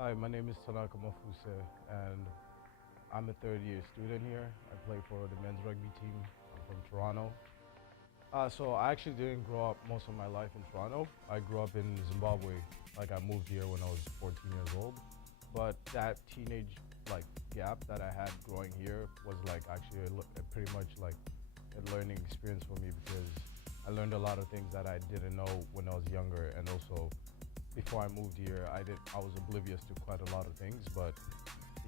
Hi, my name is Tanaka Mafuse, and I'm a third year student here. I play for the men's rugby team. I'm from Toronto. So I actually didn't grow up most of my life in Toronto. I grew up in Zimbabwe. Like I moved here when I was 14 years old. But that teenage like gap that I had growing here was like actually a pretty much like a learning experience for me because I learned a lot of things that I didn't know when I was younger, and also before I moved here, I was oblivious to quite a lot of things, but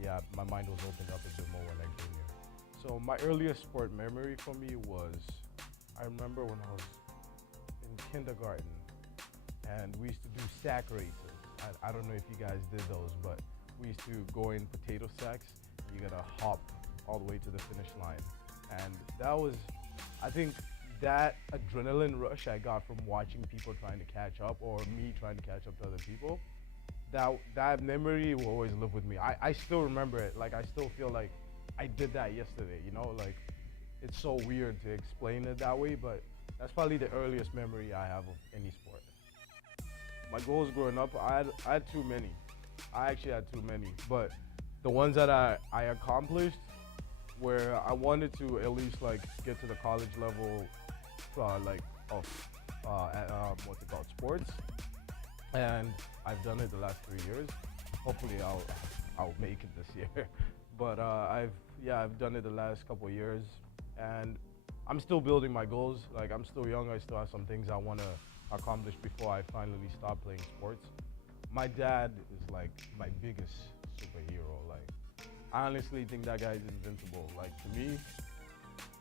yeah, my mind was opened up a bit more when I came here. So my earliest sport memory for me was I remember when I was in kindergarten and we used to do sack races. I don't know if you guys did those, but we used to go in potato sacks. You gotta hop all the way to the finish line, and that was, I think, that adrenaline rush I got from watching people trying to catch up or me trying to catch up to other people. That memory will always live with me. I still remember it. Like I still feel like I did that yesterday. Like it's so weird to explain it that way, but that's probably the earliest memory I have of any sport. My goals growing up, I had too many. I actually had too many, but the ones that I accomplished where I wanted to at least like get to the college level, like of what's it called, sports, and I've done it the last 3 years. Hopefully, I'll make it this year. But I've done it the last couple of years, and I'm still building my goals. Like I'm still young. I still have some things I want to accomplish before I finally stop playing sports. My dad is like my biggest superhero. Like I honestly think that guy is invincible. Like to me,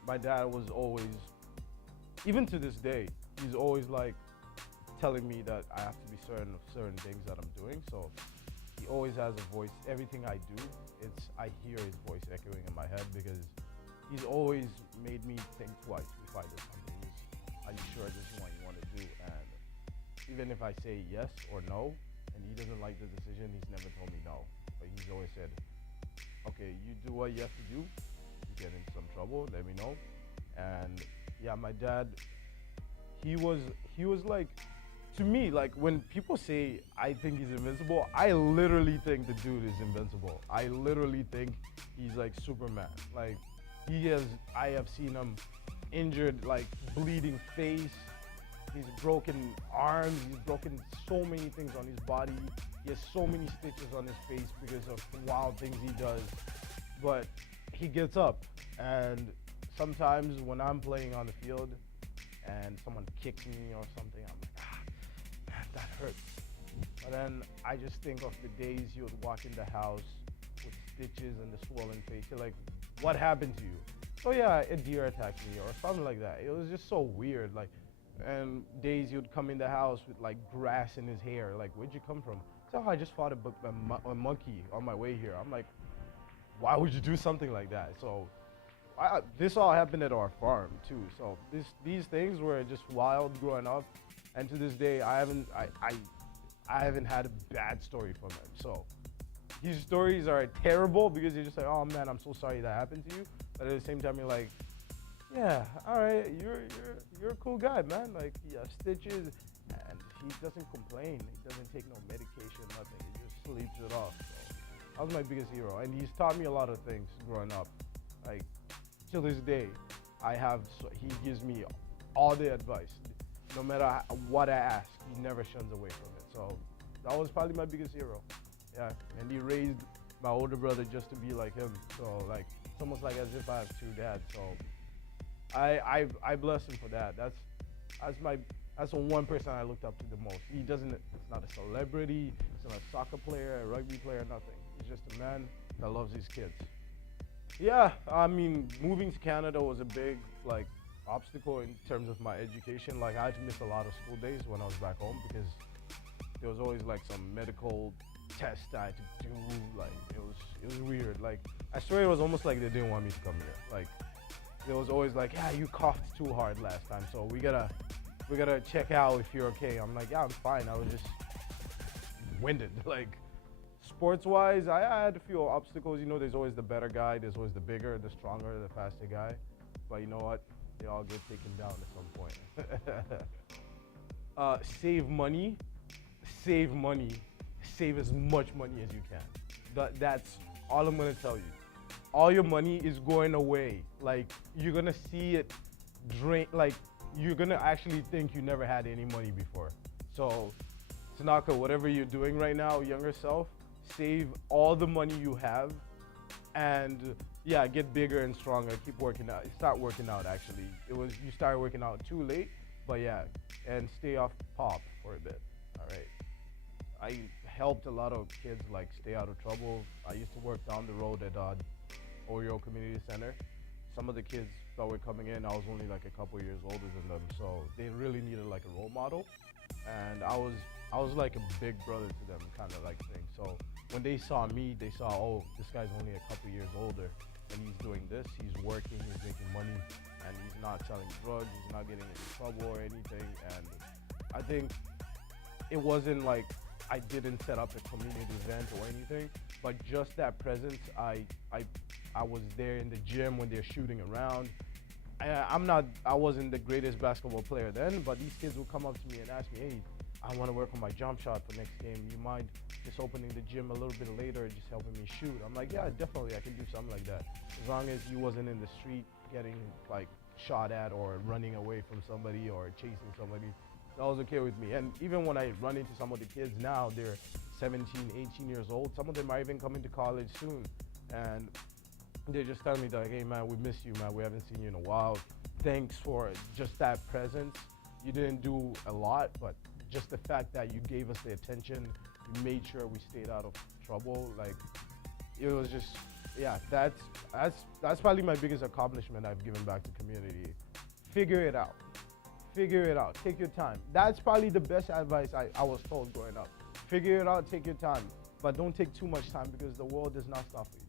my dad was always, even to this day, he's always like telling me that I have to be certain of certain things that I'm doing. So he always has a voice. Everything I do, I hear his voice echoing in my head because he's always made me think twice before I do something. Are you sure this is what you want to do? And even if I say yes or no, and he doesn't like the decision, he's never told me no. But he's always said, okay, you do what you have to do. You get into some trouble, let me know. And yeah, my dad, he was he was like, to me, like when people say I think he's invincible, I literally think the dude is invincible. I literally think he's like Superman. Like I have seen him injured, like bleeding face. He's broken arms. He's broken so many things on his body. He has so many stitches on his face because of wild things he does. But he gets up, and sometimes when I'm playing on the field and someone kicks me or something, I'm like, man, that hurts. But then I just think of the days he would walk in the house with stitches and the swollen face. You're like, what happened to you? So yeah, a deer attacked me or something like that. It was just so weird. Like, and days he would come in the house with like grass in his hair. Like, where'd you come from? So I just fought a monkey on my way here. I'm like, why would you do something like that? So this all happened at our farm too. So these things were just wild growing up, and to this day I haven't had a bad story from him. So his stories are terrible because you're just like, oh man, I'm so sorry that happened to you. But at the same time, you're like, yeah, all right, you're a cool guy, man. Like he has stitches, and he doesn't complain. He doesn't take no medication, nothing. He just sleeps it off. So that was my biggest hero, and he's taught me a lot of things growing up. Like till this day, he gives me all the advice. No matter what I ask, he never shuns away from it. So that was probably my biggest hero. Yeah, and he raised my older brother just to be like him. So like it's almost like as if I have two dads. So I bless him for that. That's the one person I looked up to the most. It's not a celebrity, it's not a soccer player, a rugby player, nothing. He's just a man that loves his kids. Yeah, I mean, moving to Canada was a big like obstacle in terms of my education. Like I had to miss a lot of school days when I was back home because there was always like some medical test I had to do. Like it was weird. Like I swear it was almost like they didn't want me to come here. Like there was always like, yeah, you coughed too hard last time, so we gotta check out if you're okay. I'm like, yeah, I'm fine. I was just winded. Like sports wise, I had a few obstacles. There's always the better guy, there's always the bigger, the stronger, the faster guy. But you know what? They all get taken down at some point. Save money, save money, save as much money as you can. That's all I'm gonna tell you. All your money is going away. Like, you're gonna see it drain, like, you're gonna actually think you never had any money before. So, Tanaka, whatever you're doing right now, younger self, save all the money you have, and yeah, get bigger and stronger. Keep working out. Start working out. Actually, you started working out too late, but yeah, and stay off pop for a bit. All right. I helped a lot of kids like stay out of trouble. I used to work down the road at Oreo Community Center. Some of the kids that were coming in, I was only like a couple years older than them, so they really needed like a role model, and I was like a big brother to them, kind of like thing. So when they saw me, they saw, oh, this guy's only a couple years older, and he's doing this. He's working, he's making money, and he's not selling drugs. He's not getting into trouble or anything. And I think it wasn't like I didn't set up a community event or anything, but just that presence. I was there in the gym when they're shooting around. I wasn't the greatest basketball player then, but these kids would come up to me and ask me, hey, I want to work on my jump shot for next game. You mind just opening the gym a little bit later and just helping me shoot? I'm like, yeah, definitely, I can do something like that. As long as you wasn't in the street getting like shot at or running away from somebody or chasing somebody, that was okay with me. And even when I run into some of the kids now, they're 17, 18 years old. Some of them are even coming to college soon. And they're just telling me like, hey man, we miss you, man. We haven't seen you in a while. Thanks for just that presence. You didn't do a lot, but just the fact that you gave us the attention, you made sure we stayed out of trouble. Like, it was just, yeah, that's probably my biggest accomplishment I've given back to community. Figure it out. Figure it out. Take your time. That's probably the best advice I was told growing up. Figure it out, take your time. But don't take too much time because the world does not stop for you.